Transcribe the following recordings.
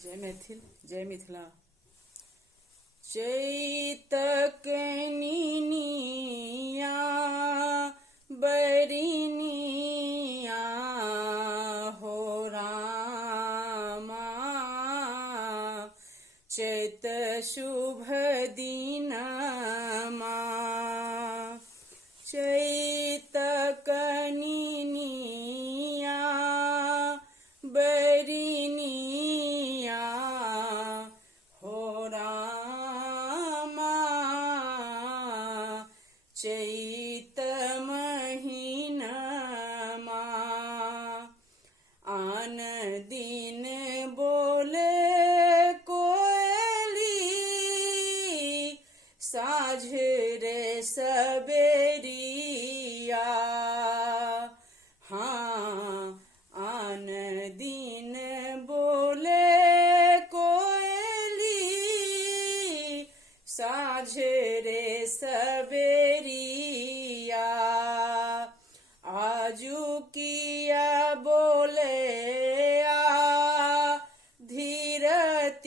जय मैथिल, जय मिथिला। चैतक निनिया बरिनिया हो रामा, चैत शुभ दिनमा, चैतक निनिया बरिनिया हो रामा, चैत महीनमा, आन दिन बोले कोयली, साँझ रे सबेरिया। हाँ, आन दिन बोले कोयली, साँझ रे सबेरिया। आजू किया बोले आ धीरतिया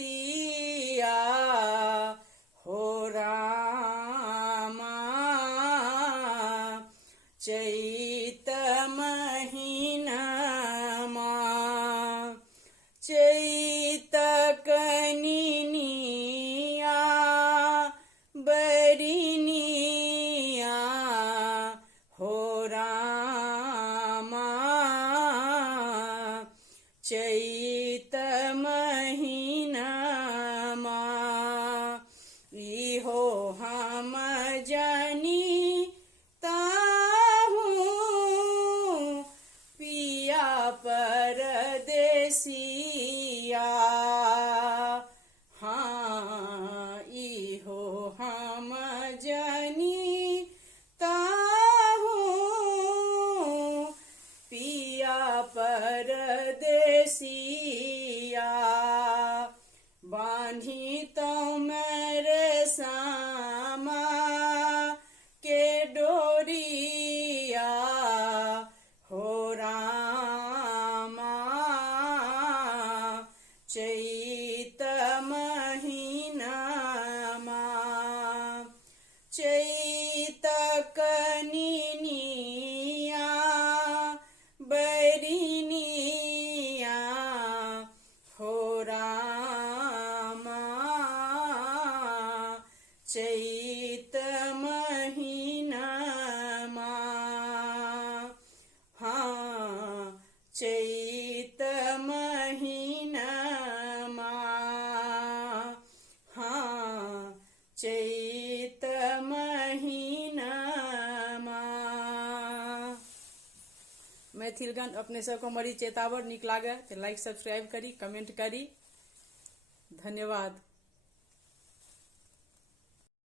हो रामा, चैत महीनमा, चैतक निनिया बरिनिया हो रामा, चैत महीनमा। इहो हम जानी ताहूँ पिया परदेसिया। हाँ, इहो हम जानी ताहूँ पिया परदेसिया। बांधी तो मेरे सामा के डोरिया हो रामा, चैत महीनमा, चैतक निनिया बरिनिया हो रामा, चैत महीनमा। हाँ, चैत महीनमा, हाँ, चैत महीनमा। मैथिल गान अपने सबको मरी चेतावर निक लागे तो लाइक सब्सक्राइब करी, कमेंट करी। धन्यवाद।